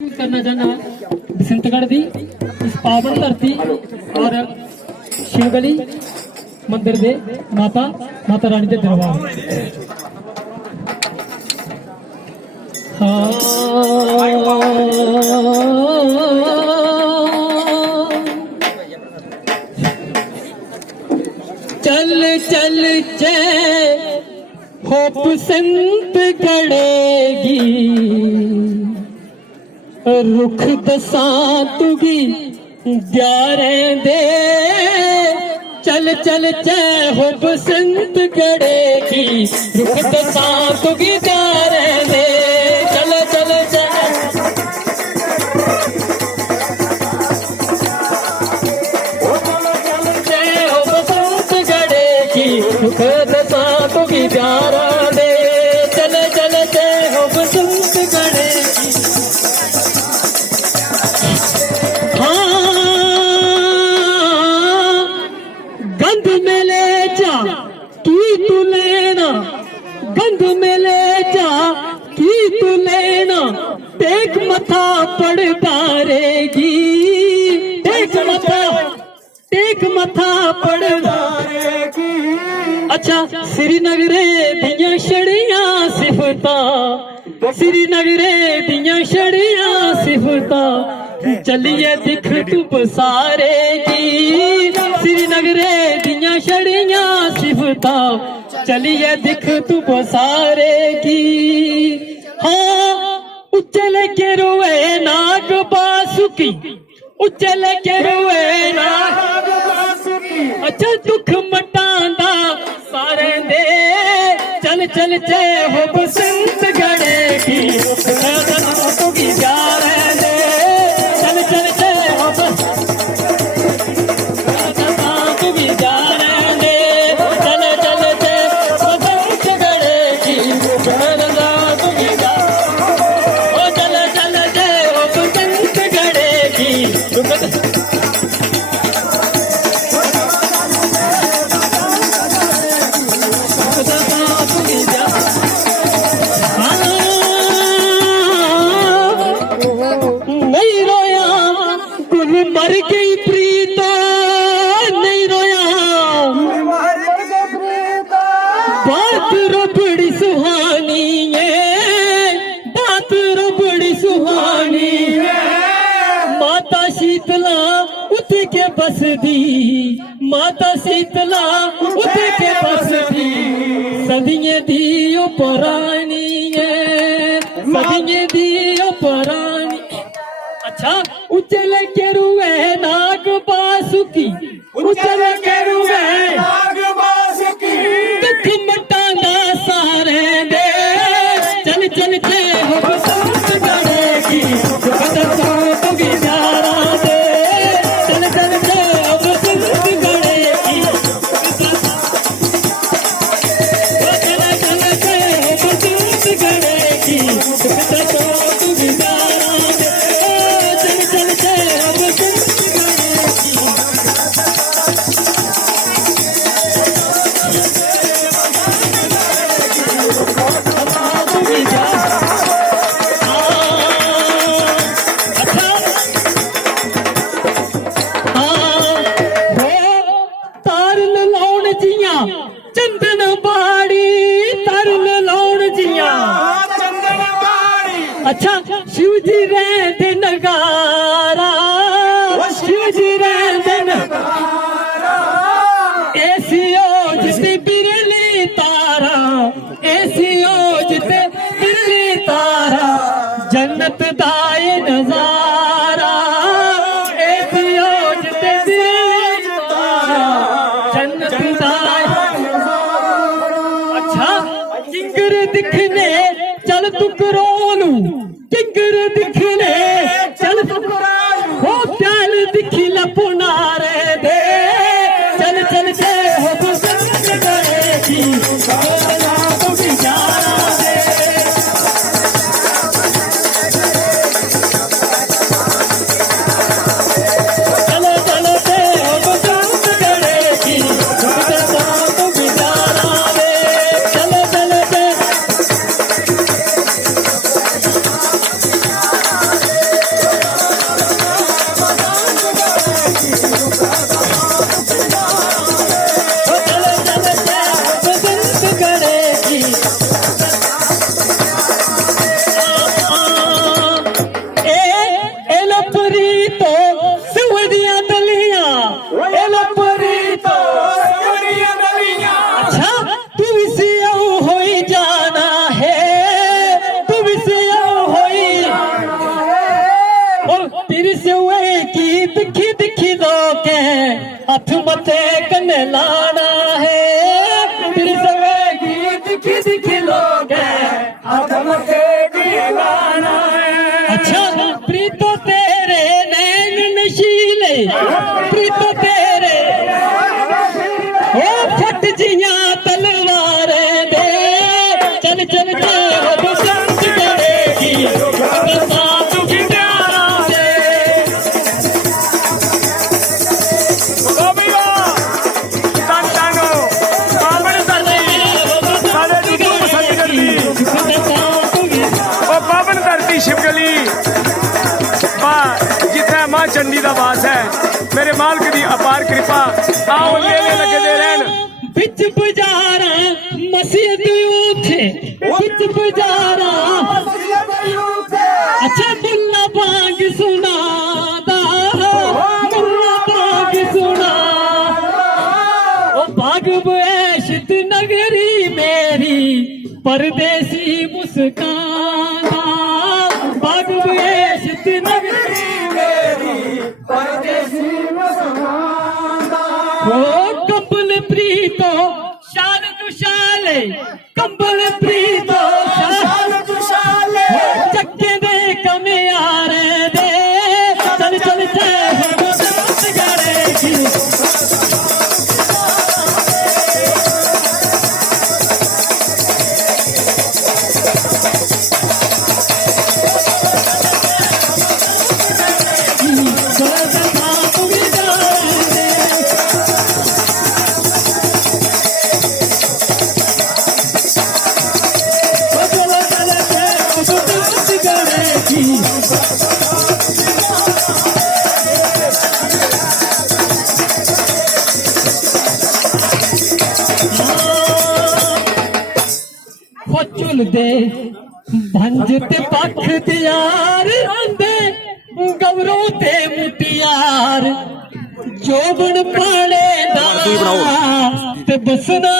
करना चाहना बसंतगढ़ दी इस पावन धरती और शिवगली मंदिर दे माता रानी दे दरबार। चल चल चे होप संत गड़ेगी रुख दसा तुगी द्यारे दे। चल चल चे होप संत गड़ेगी रुख दसा तुगी द्यारे दे। चल चल चे होप संत गड़ेगी रुख दसा तुगी द्यारा दे। चल चल चे होप संत गड़ेगी। गंध में ले जा की तू लेना, गंध में ले जा की तू लेना। टेक मथा पड़ डारेगी, टेक मथा पड़ डारेगी। अच्छा श्रीनगरे दियां छड़ियां सिफता, श्रीनगरे दियां छड़ियां सिफता। चलिए दिख तू बसारेगी श्रीनगरे दियां छड़ियां सिफता। चलिए दिख तू बसारेगी। हाँ उच्चल के रोए नाग बासुकी, उच्चल के रोए नाग बासुकी। अच्छा दुख मटांदा सारे दे। चल चल चे हो बसंत गड़ेगी तुगी जारे दे। चल चल चे हो तुगी जारे दे। चल चल चे बसंत गड़ेगी तुगी जा। ओ चल चल चे हो बसंत गड़ेगी। नहीं रोया गुल मर गई प्रीता, नहीं रोया बात रो बड़ी सुहानी है, बात रो बड़ी सुहानी है। माता शीतला उठ के बस दी, माता शीतला उठ के बस दी। सदिये दियो परानी है, सदिये दियो परानी। अच्छा उचल के रुए नाग बासुकी, उचल के रुए नाग बासुकी। दुख मटाना सारे दे। चल चल चे हो बसंत गड़ेगी बदसा तुगी जारा दे। चल चल चे हो बसंत गड़ेगी। चल चल चे हो बसंत गड़ेगी बदसा तुगी जारा दे। चल चल चे हो बसंत गड़ेगी। तुगी जा। तारन लाउन जियां चंदन बाड़ी, तारन लाउन जियां चंदन बाड़ी। अच्छा शिव जी रहंदे नगारा, शिव जी रहंदे नगारा। ऐसी ओज ते बिरली तारा, ऐसी ओज ते बिरली तारा। जन्नत दा ये नजारा, ऐसी ओज ते बिरली तारा। जन्नत दा अच्छा किंगर दिखने चल तुकरोलू, किंगर दिखने चल तुकरोलू। हो प्याल दिखी लपुनारे दे। चल चल चे हो बसंत गड़ेगी तुगी जारा दे। दिखी दिखी लोके हथ मथे कन्ने लाना है तेरी सवेगी दिखी दिखी लोके हथ मथे कन्ने लाना है। अच्छा प्रीतो तेरे नैन नशीले प्रीतो तेरे ओ फट जिया तलवार दे चल चल चल बसंत करेगी बरसात की प्यारा दे। पावन धरती शिवगली जिथे मां चंडी का वास है मेरे मालिक की अपार कृपा आओ मेले लगते रहन। बिच बजारा मसीद उठे बिच बजारा अच्छा मुल्ला बाग सुनादा मुल्ला बाग सुना ओ बाग बेशित नगरी मेरी परदेसी मुस्कान बाग बेशित नगरी मेरी परदेसी मुस्कान ओ कंबल प्रीतो शाल तुशाले कंबल प्रीतो शाल तुशाले चक्के दे कमियार दे चल चल चल बसंत करेगी। चुल दे भंज ते पख त्यार आंदे गवरों ते मुटियार जोबन पाले दा ते बसना